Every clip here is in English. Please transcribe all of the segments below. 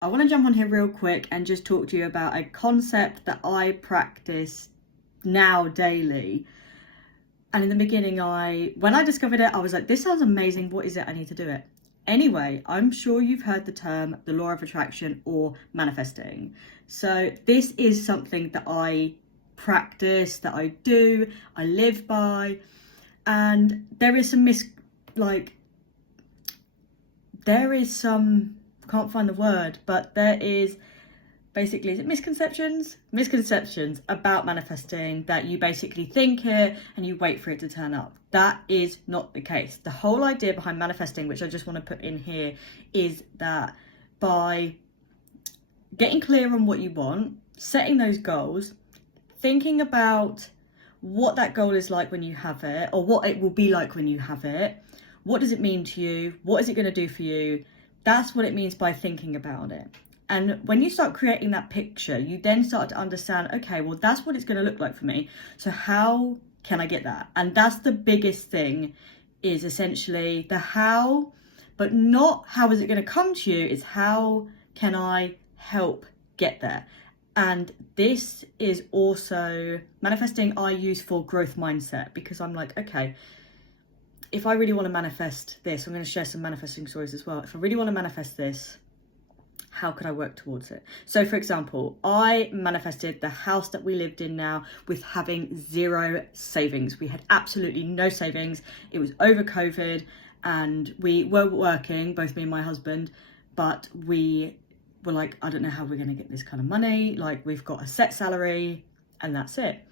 I want to jump on here real quick and just talk to you about a concept that I practice now daily. And in the beginning, when I discovered it, I was like, this sounds amazing. What is it? I need to do it. Anyway, I'm sure you've heard the term the law of attraction or manifesting. So this is something that I practice, that I do, I live by. And there is some can't find the word, but there is basically, is it misconceptions about manifesting, that you basically think it and you wait for it to turn up. That is not the case. The whole idea behind manifesting, which I just want to put in here, is that by getting clear on what you want, setting those goals, thinking about what that goal is like when you have it, or what it will be like when you have it, what does it mean to you, what is it going to do for you. That's what it means by thinking about it. And when you start creating that picture, you then start to understand, okay, well, that's what it's going to look like for me. So how can I get that? And that's the biggest thing, is essentially the how, but not how is it going to come to you, it's how can I help get there. And this is also manifesting I use for growth mindset, because I'm like, okay, if I really want to manifest this, I'm going to share some manifesting stories as well. If I really want to manifest this, how could I work towards it? So for example, I manifested the house that we lived in now with having zero savings. We had absolutely no savings. It was over COVID and we were working, both me and my husband, but we were like, I don't know how we're going to get this kind of money. Like, we've got a set salary and that's it.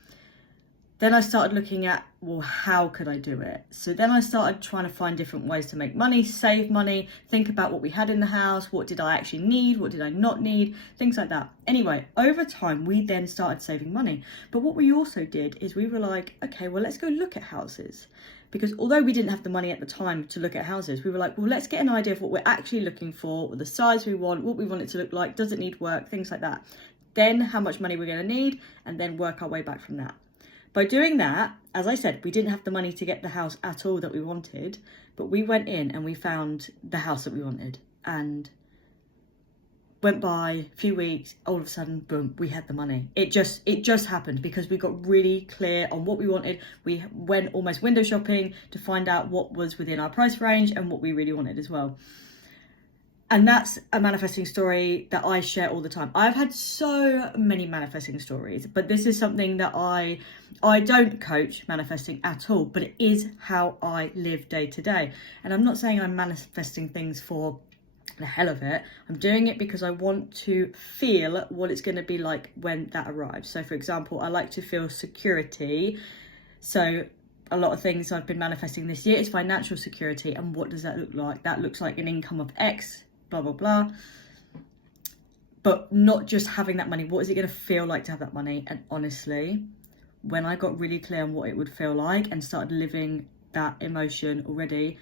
Then I started looking at, well, how could I do it? So then I started trying to find different ways to make money, save money, think about what we had in the house, what did I actually need, what did I not need, things like that. Anyway, over time, we then started saving money. But what we also did is we were like, okay, well, let's go look at houses. Because although we didn't have the money at the time to look at houses, we were like, well, let's get an idea of what we're actually looking for, the size we want, what we want it to look like, does it need work, things like that. Then how much money we're going to need, and then work our way back from that. By doing that, as I said, we didn't have the money to get the house at all that we wanted, but we went in and we found the house that we wanted, and went by a few weeks, all of a sudden, boom, we had the money. It just happened because we got really clear on what we wanted. We went almost window shopping to find out what was within our price range and what we really wanted as well. And that's a manifesting story that I share all the time. I've had so many manifesting stories, but this is something that I don't coach manifesting at all, but it is how I live day to day. And I'm not saying I'm manifesting things for the hell of it. I'm doing it because I want to feel what it's going to be like when that arrives. So for example, I like to feel security. So a lot of things I've been manifesting this year is financial security. And what does that look like? That looks like an income of X, blah, blah, blah. But not just having that money. What is it going to feel like to have that money? And honestly, when I got really clear on what it would feel like and started living that emotion already,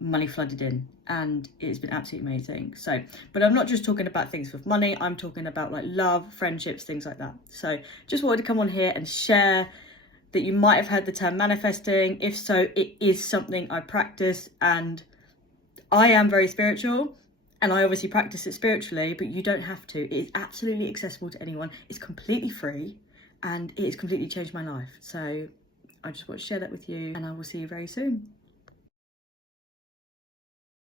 money flooded in, and it's been absolutely amazing. So, but I'm not just talking about things with money, I'm talking about like love, friendships, things like that. So just wanted to come on here and share that you might have heard the term manifesting. If so, it is something I practice, and I am very spiritual and I obviously practice it spiritually, but you don't have to. It is absolutely accessible to anyone. It's completely free and it has completely changed my life. So I just want to share that with you, and I will see you very soon.